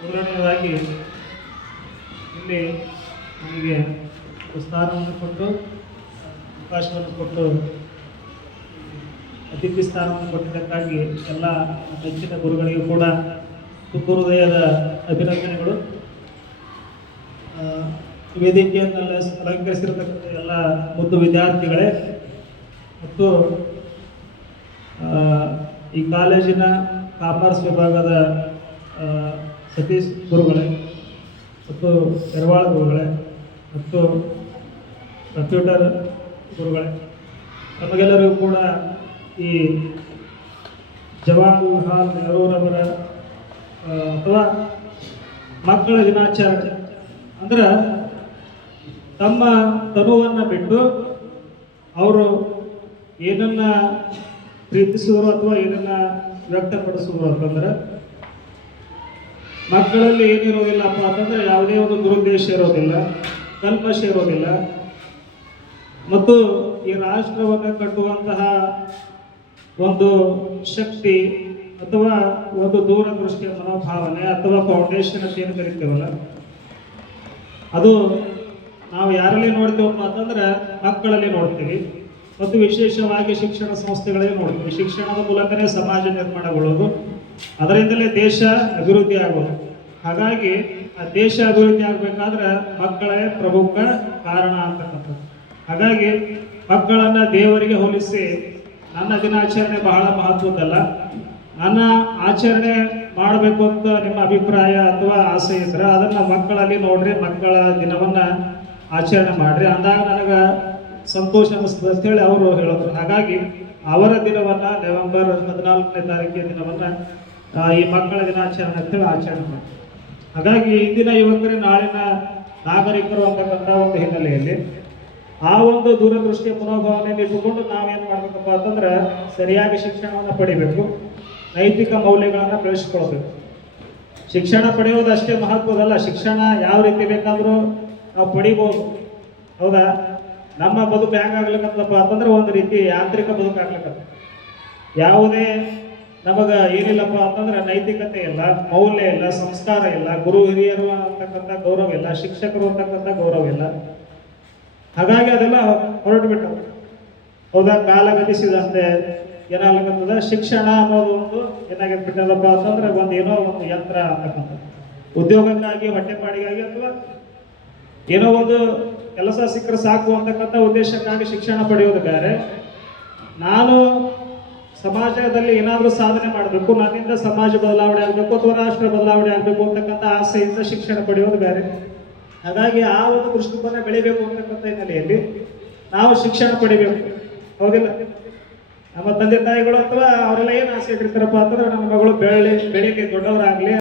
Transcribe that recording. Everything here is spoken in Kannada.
ಮೂರನೆಯದಾಗಿ ಇಲ್ಲಿ ನನಗೆ ಸ್ಥಾನವನ್ನು ಕೊಟ್ಟು ಅವಕಾಶವನ್ನು ಕೊಟ್ಟು ಅತಿಥಿ ಸ್ಥಾನವನ್ನು ಕೊಟ್ಟಿದ್ದಕ್ಕಾಗಿ ಎಲ್ಲ ನೆಚ್ಚಿನ ಗುರುಗಳಿಗೂ ಕೂಡ ತುಂಬ ಹೃದಯದ ಅಭಿನಂದನೆಗಳು. ವೇದಿಕೆಯನ್ನೆಲ್ಲ ಅಲಂಕರಿಸಿರತಕ್ಕಂಥ ಎಲ್ಲ ಮುದ್ದು ವಿದ್ಯಾರ್ಥಿಗಳೇ ಮತ್ತು ಈ ಕಾಲೇಜಿನ ಕಾಮರ್ಸ್ ವಿಭಾಗದ ಸತೀಶ್ ಗುರುಗಳೇ ಮತ್ತು ಎರವಾಳ ಗುರುಗಳೇ ಮತ್ತು ಕಂಪ್ಯೂಟರ್ ಗುರುಗಳೇ, ನಮಗೆಲ್ಲರಿಗೂ ಕೂಡ ಈ ಜವಾಹರ್ಲಾಲ್ ನೆಹರೂರವರ ಅಥವಾ ಮಕ್ಕಳ ದಿನಾಚರಣೆ ಅಂದ್ರೆ ತಮ್ಮ ತನುವನ್ನು ಬಿಟ್ಟು ಅವರು ಏನನ್ನ ಪ್ರೀತಿಸುವರು ಅಥವಾ ಏನನ್ನ ವ್ಯಕ್ತಪಡಿಸುವರು ಅಂತಂದ್ರೆ ಮಕ್ಕಳಲ್ಲಿ ಏನಿರೋದಿಲ್ಲಪ್ಪ ಅಂತಂದ್ರೆ ಯಾವುದೇ ಒಂದು ದುರುದ್ದೇಶ ಇರೋದಿಲ್ಲ, ಕಲ್ಮಶ ಇರೋದಿಲ್ಲ ಮತ್ತು ಈ ರಾಷ್ಟ್ರವನ್ನು ಕಟ್ಟುವಂತಹ ಒಂದು ಶಕ್ತಿ ಅಥವಾ ಒಂದು ದೂರದೃಷ್ಟಿಯ ಮನೋಭಾವನೆ ಅಥವಾ ಫೌಂಡೇಶನ್ ಅಂತ ಏನು ಕರಿತೇವಲ್ಲ, ಅದು ನಾವು ಯಾರಲ್ಲಿ ನೋಡ್ತೇವಪ್ಪ ಅಂತಂದ್ರೆ ಮಕ್ಕಳಲ್ಲಿ ನೋಡ್ತೀವಿ ಮತ್ತು ವಿಶೇಷವಾಗಿ ಶಿಕ್ಷಣ ಸಂಸ್ಥೆಗಳಲ್ಲಿ ನೋಡ್ತೀವಿ. ಶಿಕ್ಷಣದ ಮೂಲಕನೇ ಸಮಾಜ ನಿರ್ಮಾಣಗೊಳ್ಳೋದು, ಅದರಿಂದಲೇ ದೇಶ ಅಭಿವೃದ್ಧಿ ಆಗೋದು. ಹಾಗಾಗಿ ಆ ದೇಶ ಅಭಿವೃದ್ಧಿ ಆಗಬೇಕಾದ್ರೆ ಮಕ್ಕಳೇ ಪ್ರಮುಖ ಕಾರಣ ಅಂತಕ್ಕಂಥದ್ದು. ಹಾಗಾಗಿ ಮಕ್ಕಳನ್ನು ದೇವರಿಗೆ ಹೋಲಿಸಿ ನನ್ನ ದಿನಾಚರಣೆ ಬಹಳ ಮಹತ್ವದ್ದಲ್ಲ, ನನ್ನ ಆಚರಣೆ ಮಾಡಬೇಕು ಅಂತ ನಿಮ್ಮ ಅಭಿಪ್ರಾಯ ಅಥವಾ ಆಸೆ ಇದ್ರೆ ಅದನ್ನು ಮಕ್ಕಳಲ್ಲಿ ನೋಡ್ರಿ, ಮಕ್ಕಳ ದಿನವನ್ನು ಆಚರಣೆ ಮಾಡ್ರಿ, ಅಂದಾಗ ನನಗೆ ಸಂತೋಷ ಅನಿಸ್ತದೆ ಅಂತ ಹೇಳಿ ಅವರು ಹೇಳಿದ್ರು. ಹಾಗಾಗಿ ಅವರ ದಿನವನ್ನು ನವೆಂಬರ್ 14ನೇ ತಾರೀಕಿನ ದಿನವನ್ನು ಈ ಮಕ್ಕಳ ದಿನಾಚರಣೆ ಅಂತೇಳಿ ಆಚರಣೆ ಮಾಡಿ. ಹಾಗಾಗಿ ಇಂದಿನ ಯುವಕರು ನಾಳಿನ ನಾಗರಿಕರು ಅಂತಕ್ಕಂಥ ಒಂದು ಹಿನ್ನೆಲೆಯಲ್ಲಿ ಆ ಒಂದು ದೂರದೃಷ್ಟಿಯ ಮನೋಭಾವನೆಯನ್ನು ಇಟ್ಟುಕೊಂಡು ನಾವೇನು ಮಾಡಬೇಕಪ್ಪ ಅಂತಂದ್ರೆ ಸರಿಯಾಗಿ ಶಿಕ್ಷಣವನ್ನು ಪಡಿಬೇಕು, ನೈತಿಕ ಮೌಲ್ಯಗಳನ್ನು ಬೆಳೆಸ್ಕೊಳ್ಬೇಕು. ಶಿಕ್ಷಣ ಪಡೆಯೋದು ಅಷ್ಟೇ ಮಹತ್ವದಲ್ಲ, ಶಿಕ್ಷಣ ಯಾವ ರೀತಿ ಬೇಕಾದರೂ ನಾವು ಪಡಿಬೋದು, ಹೌದಾ? ನಮ್ಮ ಬದುಕು ಹೆಂಗಾಗ್ಲಿಕ್ಕತ್ತಪ್ಪ ಅಂತಂದ್ರೆ ಒಂದು ರೀತಿ ಯಾಂತ್ರಿಕ ಬದುಕು ಆಗ್ಲಿಕ್ಕತ್ತ, ಯಾವುದೇ ನಮಗೆ ಏನಿಲ್ಲಪ್ಪ ಅಂತಂದ್ರೆ ನೈತಿಕತೆ ಇಲ್ಲ, ಮೌಲ್ಯ ಇಲ್ಲ, ಸಂಸ್ಕಾರ ಇಲ್ಲ, ಗುರು ಹಿರಿಯರು ಅಂತಕ್ಕಂಥ ಗೌರವ ಇಲ್ಲ, ಶಿಕ್ಷಕರು ಅಂತಕ್ಕಂಥ ಗೌರವ ಇಲ್ಲ. ಹಾಗಾಗಿ ಅದೆಲ್ಲ ಹೊರಟು ಬಿಟ್ಟು, ಹೌದಾ? ಕಾಲ ಗತಿಸಿದಂತೆ ಏನಾಗ್ಲಿಕ್ಕತ್ತದ, ಶಿಕ್ಷಣ ಅನ್ನೋದು ಒಂದು ಏನಾಗಿ ಬಿಟ್ಟದಪ್ಪ ಅಂತಂದ್ರೆ ಒಂದು ಏನೋ ಒಂದು ಯಂತ್ರ ಅಂತಕ್ಕಂಥದ್ದು, ಉದ್ಯೋಗಕ್ಕಾಗಿ ಹೊಟ್ಟೆಪಾಡಿಗಾಗಿ ಅಥವಾ ಏನೋ ಒಂದು ಕೆಲಸ ಸಿಕ್ಕರೆ ಸಾಕು ಅಂತಕ್ಕಂಥ ಉದ್ದೇಶಕ್ಕಾಗಿ ಶಿಕ್ಷಣ ಪಡೆಯೋದು ಬೇರೆ. ನಾನು ಸಮಾಜದಲ್ಲಿ ಏನಾದರೂ ಸಾಧನೆ ಮಾಡಬೇಕು, ನನ್ನಿಂದ ಸಮಾಜ ಬದಲಾವಣೆ ಆಗಬೇಕು ಅಥವಾ ರಾಷ್ಟ್ರ ಬದಲಾವಣೆ ಆಗಬೇಕು ಅಂತಕ್ಕಂಥ ಆಸೆಯಿಂದ ಶಿಕ್ಷಣ ಪಡೆಯೋದು ಬೇರೆ. ಹಾಗಾಗಿ ಆ ಒಂದು ದೃಷ್ಟಿಕೋನ ಬೆಳಿಬೇಕು ಅಂತಕ್ಕಂಥ ಹಿನ್ನೆಲೆಯಲ್ಲಿ ನಾವು ಶಿಕ್ಷಣ ಪಡಿಬೇಕು, ಹೌದಿಲ್ಲ? ನಮ್ಮ ತಂದೆ ತಾಯಿಗಳು ಅಥವಾ ಅವರೆಲ್ಲ ಏನು ಆಸೆ ಇಟ್ಟಿರ್ತಾರಪ್ಪ ಅಂತಂದ್ರೆ ನಮ್ಮ ಮಗಳು ಬೆಳೀಲಿ, ದೊಡ್ಡವರಾಗಲಿ,